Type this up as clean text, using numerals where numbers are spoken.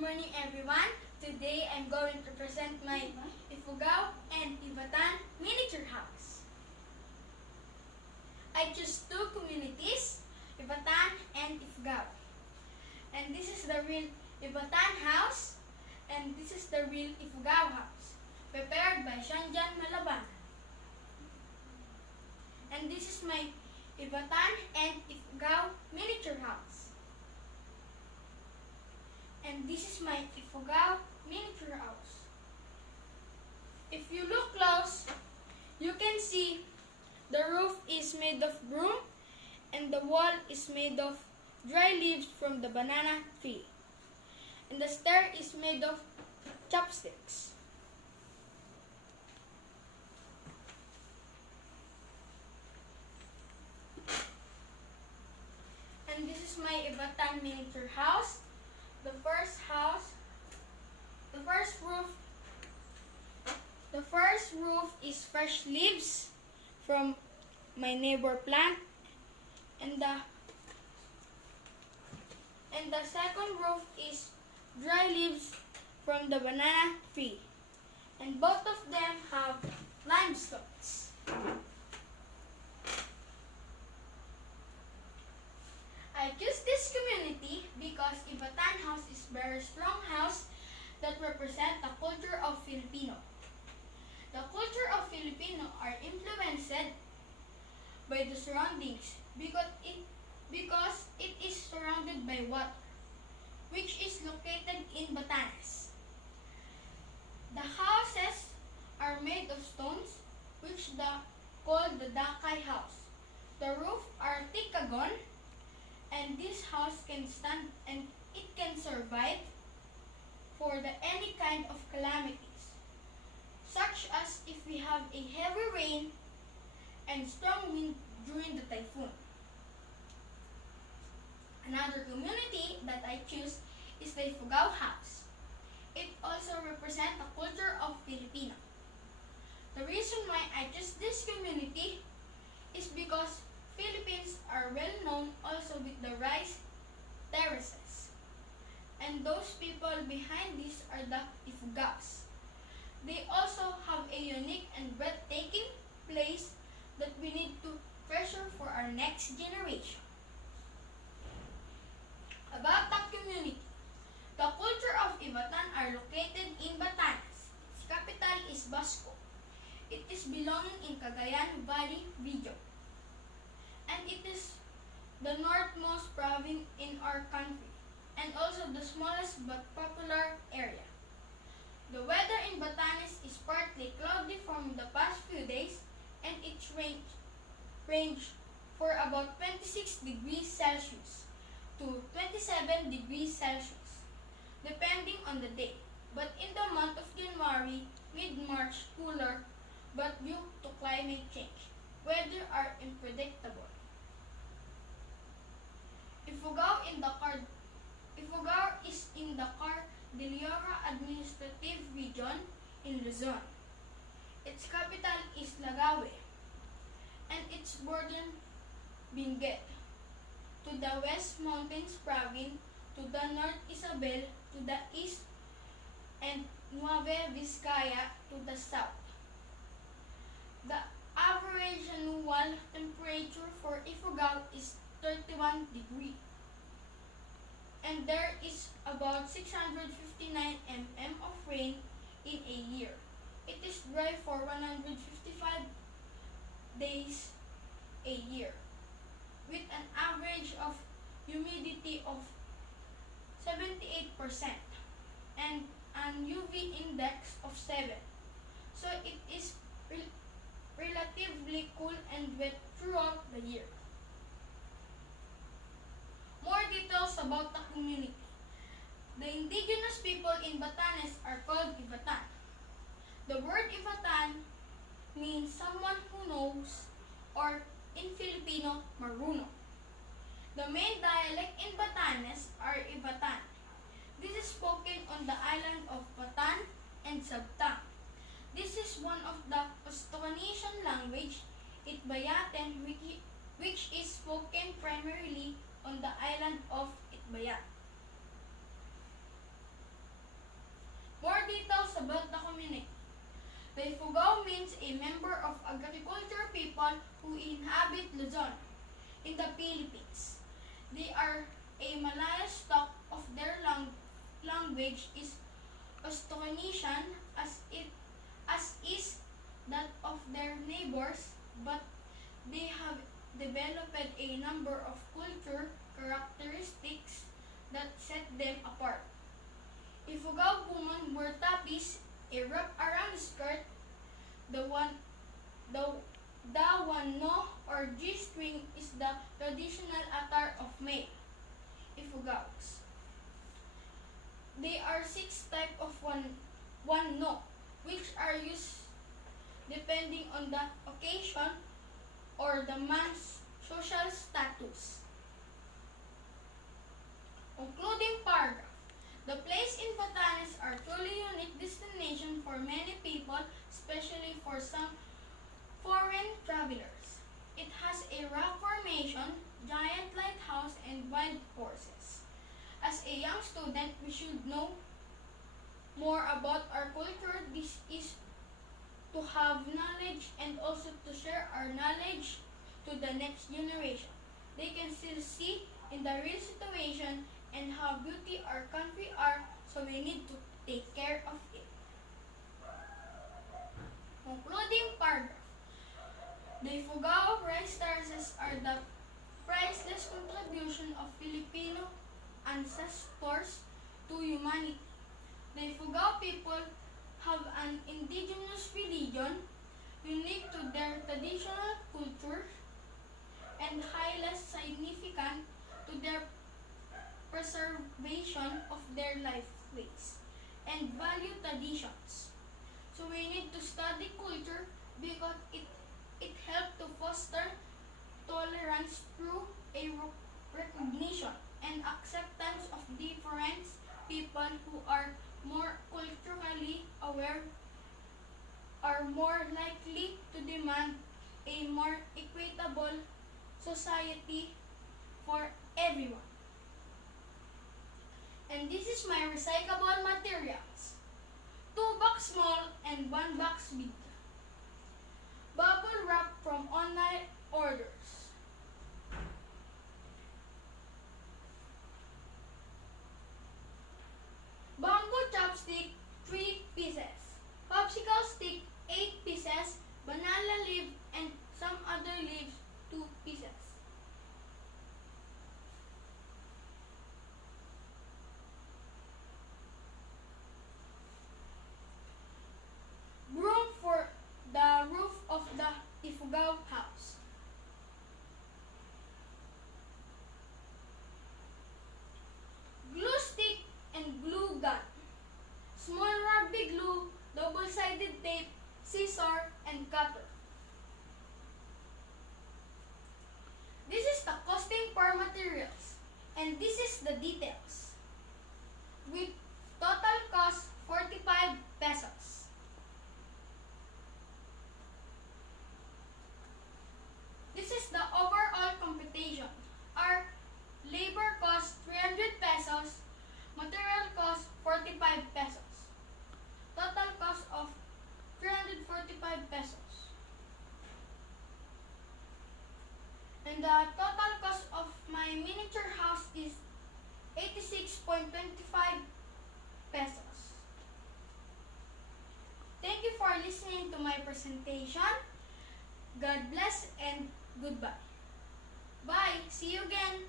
morning everyone. Today I'm going to present my IFUGAO and IVATAN miniature house. I choose two communities, IVATAN and IFUGAO. And this is the real IVATAN house and this is the real IFUGAO house, prepared by Shanjan Malaban. And this is my IVATAN and IFUGAO miniature house. And this is my IFUGAO miniature house. If you look close, you can see the roof is made of broom and the wall is made of dry leaves from the banana tree. And the stair is made of chopsticks. And this is my IVATAN miniature house. The first roof is fresh leaves from my neighbor plant, and the second roof is dry leaves from the banana tree, and both of them have limestones. I choose this community because IVATAN house is very strong house that represent the culture of Filipino. The culture of Filipino are influenced by the surroundings because it is surrounded by water, which is located in Batanes. The houses are made of stones, which called the Dakay house. The roof are tikagon, and this house can stand and it can survive for any kind of calamities, such as if we have a heavy rain and strong wind during the typhoon. Another community that I choose is the IFUGAO house. It also represents the culture of Filipino. The reason why I choose this community is because Philippines are well known also with the rice terraces. And those people behind this are the IFUGAOs. They also have a unique and breathtaking place that we need to treasure for our next generation. About the community, the culture of IVATAN are located in Batanes. Its capital is Basco. It is belonging in Cagayan Valley region. And it is the northmost province in our country, and also the smallest but popular area. The weather in Batanes is partly cloudy from the past few days, and its range for about 26 degrees Celsius to 27 degrees Celsius, depending on the day. But in the month of January, mid-March, cooler, but due to climate change, weather are unpredictable. IFUGAO is in the Cordillera Administrative Region in Luzon. Its capital is Lagawe, and its border Benguet. To the West Mountains Province, to the North Isabel, to the east, and Nueva Vizcaya to the south. The average annual temperature for IFUGAO is 31 degrees. And there is about 659 mm of rain in a year. It is dry for 155 days a year, with an average of humidity of 78% and an UV index of 7. So it is relatively cool and wet throughout the year. More details about the community. The indigenous people in Batanes are called IVATAN. The word IVATAN means someone who knows, or in Filipino, marunong. The main dialect in Batanes are IVATAN. This is spoken on the island of Batan and Sabtang. This is one of the Austronesian language, IVATAN, which is spoken primarily on the island of Itbayan. a member of agriculture people who inhabit Luzon in the Philippines. They are a Malaya stock of their language is Austronesian as is that of their neighbors, but they have developed a number of culture characteristics that set them apart. IFUGAO women wear tapis, a wrap around the skirt, the one no or G-string is the traditional attire of male IFUGAOs. There are 6 types of one no, which are used depending on the occasion or the man's social status. Concluding paragraph. The place in Batanes are truly unique destination for many people, especially for some foreign travelers. It has a rock formation, giant lighthouse, and wild horses. As a young student, we should know more about our culture. This is to have knowledge and also to share our knowledge to the next generation. They can still see in the real situation and how beauty our country are, so we need to take care of it. Concluding paragraph. The IFUGAO rice terraces are the priceless contribution of Filipino ancestors to humanity. The IFUGAO people have an indigenous religion unique to their traditional culture and highly significant to their preservation of their lifeways and value traditions. So we need to study culture because it helps to foster tolerance through a recognition and acceptance of different people who are more culturally aware are more likely to demand a more equitable society for everyone. And this is my recyclable materials. 2 box small and 1 box big. Bubble wrap from online orders. Bamboo chopstick 3 pieces. Popsicle stick 8 pieces. Banana leaf and some other leaves 2 pieces. Broom for the roof of the IFUGAO house. Glue stick and glue gun. Small rugby glue, double-sided tape, scissor, and cutter. This is the costing per materials, and this is the details. With total cost 45 pesos. This is the overall computation. Our labor cost 300 pesos, material cost 45 pesos. Total cost of 345 pesos. And the total cost of my miniature house is 86.25 pesos. Thank you for listening to my presentation. God bless and goodbye. Bye. See you again.